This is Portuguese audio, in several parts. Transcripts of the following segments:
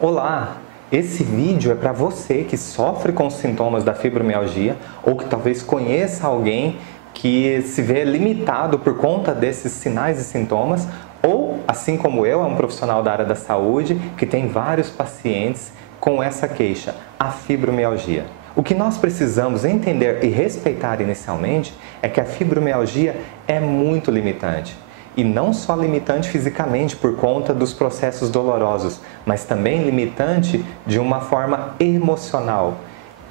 Olá! Esse vídeo é para você que sofre com os sintomas da fibromialgia ou que talvez conheça alguém que se vê limitado por conta desses sinais e sintomas ou, assim como eu, é um profissional da área da saúde que tem vários pacientes com essa queixa, a fibromialgia. O que nós precisamos entender e respeitar inicialmente é que a fibromialgia é muito limitante. E não só limitante fisicamente por conta dos processos dolorosos, mas também limitante de uma forma emocional.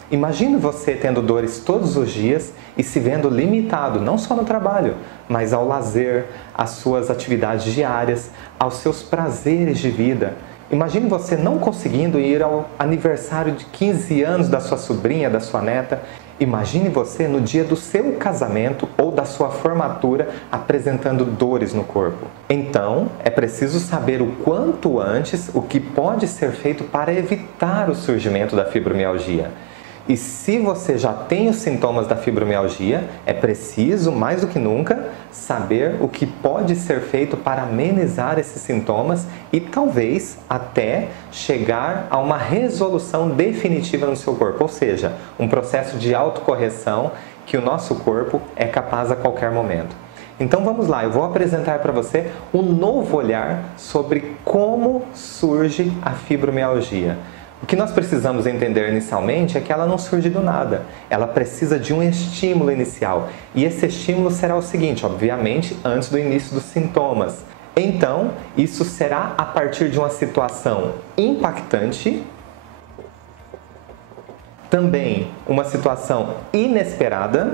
Imagine você tendo dores todos os dias e se vendo limitado, não só no trabalho, mas ao lazer, às suas atividades diárias, aos seus prazeres de vida. Imagine você não conseguindo ir ao aniversário de 15 anos da sua sobrinha, da sua neta. Imagine você no dia do seu casamento ou da sua formatura apresentando dores no corpo. Então, é preciso saber o quanto antes o que pode ser feito para evitar o surgimento da fibromialgia. E se você já tem os sintomas da fibromialgia, é preciso, mais do que nunca, saber o que pode ser feito para amenizar esses sintomas e talvez até chegar a uma resolução definitiva no seu corpo, ou seja, um processo de autocorreção que o nosso corpo é capaz a qualquer momento. Então vamos lá, eu vou apresentar para você um novo olhar sobre como surge a fibromialgia. O que nós precisamos entender inicialmente é que ela não surge do nada. Ela precisa de um estímulo inicial. E esse estímulo será o seguinte, obviamente, antes do início dos sintomas. Então, isso será a partir de uma situação impactante, também uma situação inesperada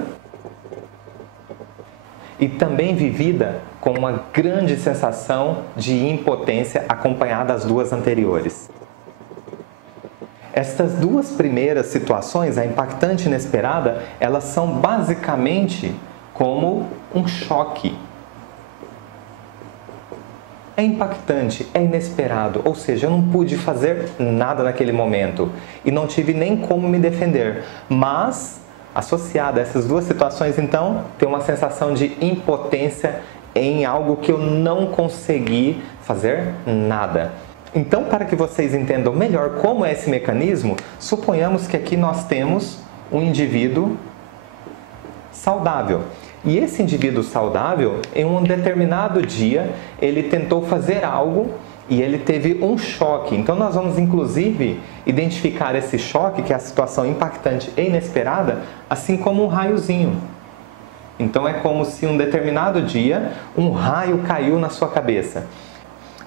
e também vivida com uma grande sensação de impotência acompanhada das duas anteriores. Estas duas primeiras situações, a impactante e inesperada, elas são basicamente como um choque. É impactante, é inesperado, ou seja, eu não pude fazer nada naquele momento e não tive nem como me defender. Mas, associada a essas duas situações, então, tem uma sensação de impotência em algo que eu não consegui fazer nada. Então, para que vocês entendam melhor como é esse mecanismo, suponhamos que aqui nós temos um indivíduo saudável. E esse indivíduo saudável, em um determinado dia, ele tentou fazer algo e ele teve um choque. Então, nós vamos, inclusive, identificar esse choque, que é a situação impactante e inesperada, assim como um raiozinho. Então, é como se um determinado dia, um raio caiu na sua cabeça.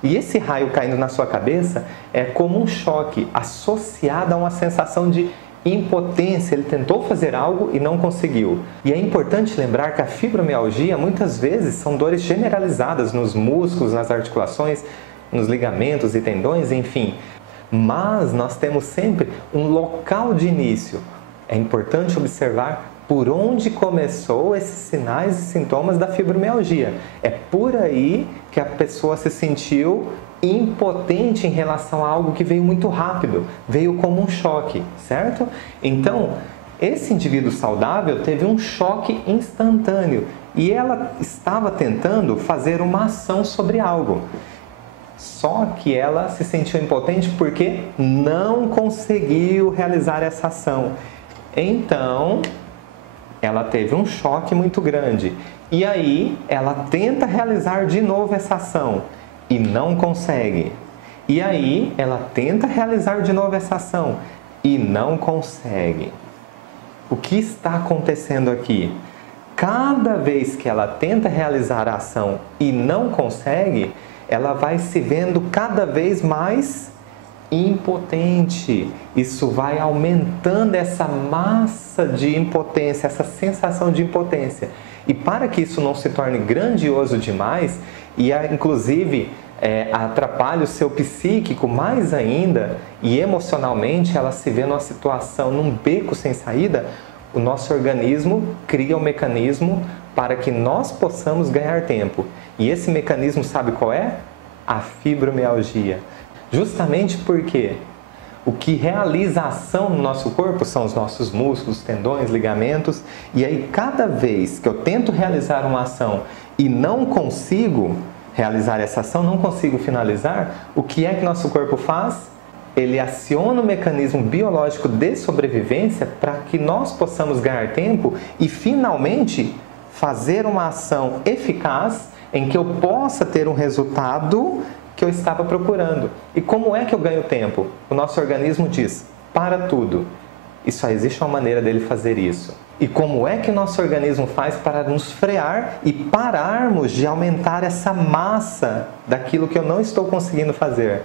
E esse raio caindo na sua cabeça é como um choque associado a uma sensação de impotência. Ele tentou fazer algo e não conseguiu. E é importante lembrar que a fibromialgia muitas vezes são dores generalizadas nos músculos, nas articulações, nos ligamentos e tendões, enfim. Mas nós temos sempre um local de início. É importante observar por onde começou esses sinais e sintomas da fibromialgia. É por aí que a pessoa se sentiu impotente em relação a algo que veio muito rápido, veio como um choque, certo? Então, esse indivíduo saudável teve um choque instantâneo e ela estava tentando fazer uma ação sobre algo. Só que ela se sentiu impotente porque não conseguiu realizar essa ação. Então, ela teve um choque muito grande. E aí, ela tenta realizar de novo essa ação e não consegue. E aí, ela tenta realizar de novo essa ação e não consegue. O que está acontecendo aqui? Cada vez que ela tenta realizar a ação e não consegue, ela vai se vendo cada vez mais impotente. Isso vai aumentando essa massa de impotência, essa sensação de impotência. E para que isso não se torne grandioso demais e inclusive atrapalhe o seu psíquico mais ainda e emocionalmente ela se vê numa situação, num beco sem saída, o nosso organismo cria um mecanismo para que nós possamos ganhar tempo. E esse mecanismo, sabe qual é? A fibromialgia. Justamente porque o que realiza a ação no nosso corpo são os nossos músculos, tendões, ligamentos. E aí, cada vez que eu tento realizar uma ação e não consigo realizar essa ação, não consigo finalizar, o que é que nosso corpo faz? ele aciona o mecanismo biológico de sobrevivência para que nós possamos ganhar tempo e finalmente fazer uma ação eficaz em que eu possa ter um resultado que eu estava procurando. E como é que eu ganho tempo? O nosso organismo diz: para tudo. E só existe uma maneira dele fazer isso. E como é que o nosso organismo faz para nos frear e pararmos de aumentar essa massa daquilo que eu não estou conseguindo fazer?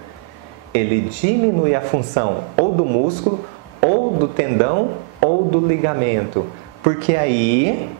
Ele diminui a função ou do músculo, ou do tendão, ou do ligamento. Porque aí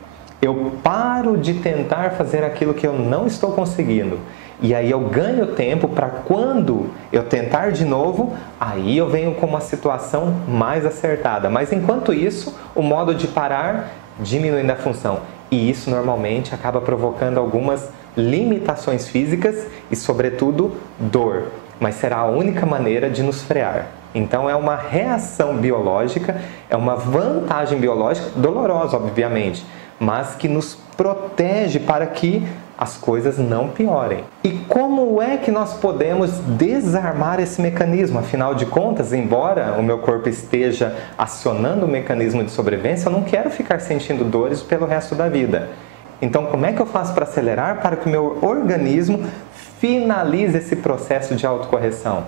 eu paro de tentar fazer aquilo que eu não estou conseguindo. E aí eu ganho tempo para quando eu tentar de novo, aí eu venho com uma situação mais acertada. Mas enquanto isso, o modo de parar diminuindo a função. E isso normalmente acaba provocando algumas limitações físicas e, sobretudo, dor. Mas será a única maneira de nos frear. Então é uma reação biológica, é uma vantagem biológica, dolorosa, obviamente, mas que nos protege para que as coisas não piorem. E como é que nós podemos desarmar esse mecanismo? Afinal de contas, embora o meu corpo esteja acionando o mecanismo de sobrevivência, eu não quero ficar sentindo dores pelo resto da vida. Então, como é que eu faço para acelerar para que o meu organismo finalize esse processo de autocorreção?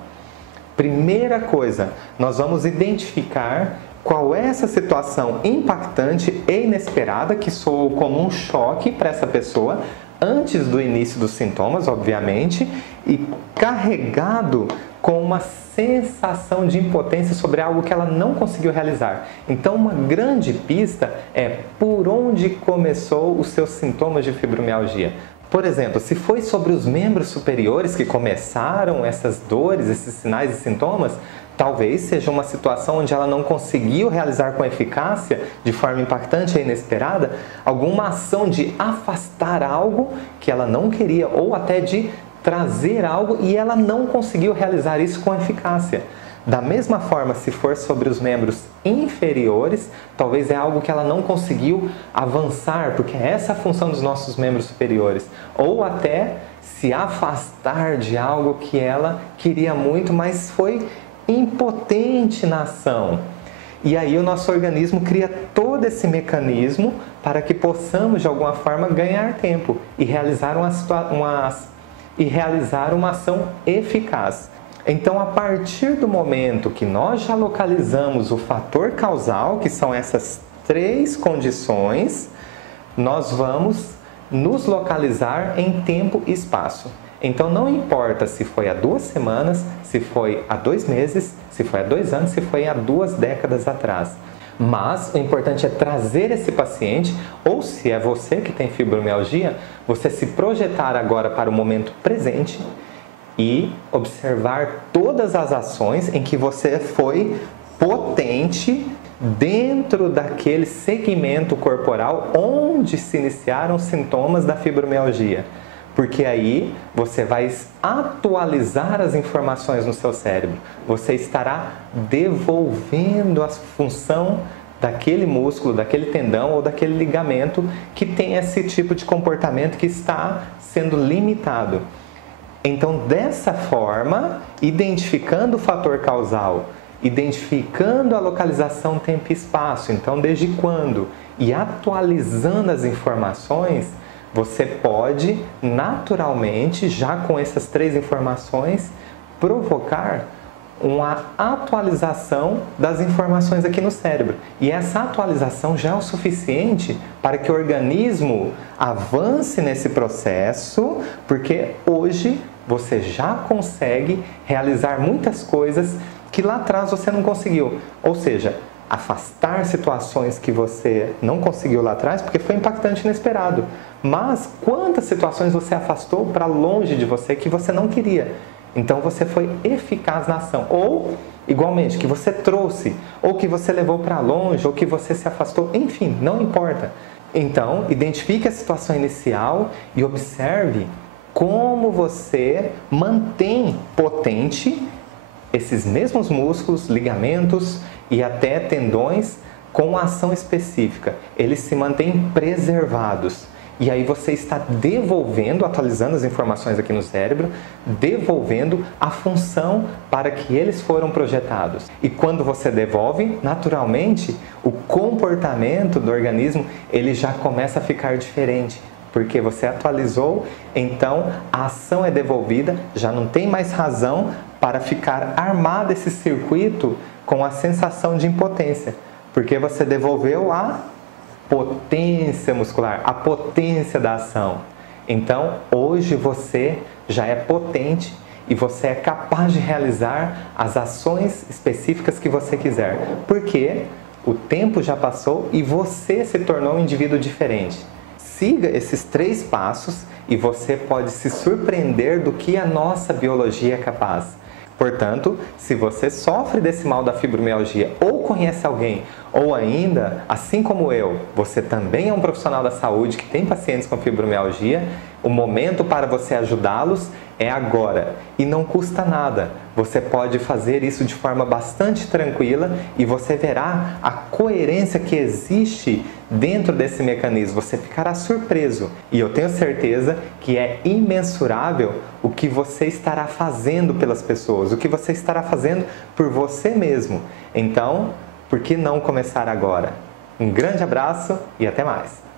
Primeira coisa, nós vamos identificar qual é essa situação impactante e inesperada que soou como um choque para essa pessoa, antes do início dos sintomas, obviamente, e carregado com uma sensação de impotência sobre algo que ela não conseguiu realizar. Então, uma grande pista é por onde começou os seus sintomas de fibromialgia. Por exemplo, se foi sobre os membros superiores que começaram essas dores, esses sinais e sintomas, talvez seja uma situação onde ela não conseguiu realizar com eficácia, de forma impactante e inesperada, alguma ação de afastar algo que ela não queria ou até de trazer algo e ela não conseguiu realizar isso com eficácia. Da mesma forma, se for sobre os membros inferiores, talvez é algo que ela não conseguiu avançar, porque é essa a função dos nossos membros superiores. Ou até se afastar de algo que ela queria muito, mas foi impotente na ação. E aí o nosso organismo cria todo esse mecanismo para que possamos, de alguma forma, ganhar tempo e realizar uma ação eficaz. Então, a partir do momento que nós já localizamos o fator causal, que são essas 3 condições, nós vamos nos localizar em tempo e espaço. Então, não importa se foi há 2 semanas, se foi há 2 meses, se foi há 2 anos, se foi há 2 décadas atrás. Mas o importante é trazer esse paciente, ou se é você que tem fibromialgia, você se projetar agora para o momento presente e observar todas as ações em que você foi potente dentro daquele segmento corporal onde se iniciaram os sintomas da fibromialgia. Porque aí você vai atualizar as informações no seu cérebro. Você estará devolvendo a função daquele músculo, daquele tendão ou daquele ligamento que tem esse tipo de comportamento que está sendo limitado. Então, dessa forma, identificando o fator causal, identificando a localização tempo e espaço, então desde quando, e atualizando as informações, você pode naturalmente, já com essas 3 informações, provocar uma atualização das informações aqui no cérebro. E essa atualização já é o suficiente para que o organismo avance nesse processo, porque hoje você já consegue realizar muitas coisas que lá atrás você não conseguiu. Ou seja, afastar situações que você não conseguiu lá atrás porque foi impactante e inesperado. Mas quantas situações você afastou para longe de você que você não queria? Então você foi eficaz na ação. Ou, igualmente, que você trouxe, ou que você levou para longe, ou que você se afastou, enfim, não importa. Então, identifique a situação inicial e observe como você mantém potente esses mesmos músculos, ligamentos e até tendões com uma ação específica. Eles se mantêm preservados. E aí você está devolvendo, atualizando as informações aqui no cérebro, devolvendo a função para que eles foram projetados. E quando você devolve, naturalmente, o comportamento do organismo ele já começa a ficar diferente. Porque você atualizou, então a ação é devolvida, já não tem mais razão para ficar armado esse circuito com a sensação de impotência. Porque você devolveu a potência muscular, a potência da ação. Então, hoje você já é potente e você é capaz de realizar as ações específicas que você quiser. Porque o tempo já passou e você se tornou um indivíduo diferente. Siga esses 3 passos e você pode se surpreender do que a nossa biologia é capaz. Portanto, se você sofre desse mal da fibromialgia ou conhece alguém, ou ainda, assim como eu, você também é um profissional da saúde que tem pacientes com fibromialgia, o momento para você ajudá-los é agora e não custa nada. Você pode fazer isso de forma bastante tranquila e você verá a coerência que existe dentro desse mecanismo. Você ficará surpreso e eu tenho certeza que é imensurável o que você estará fazendo pelas pessoas, o que você estará fazendo por você mesmo. Então, por que não começar agora? Um grande abraço e até mais!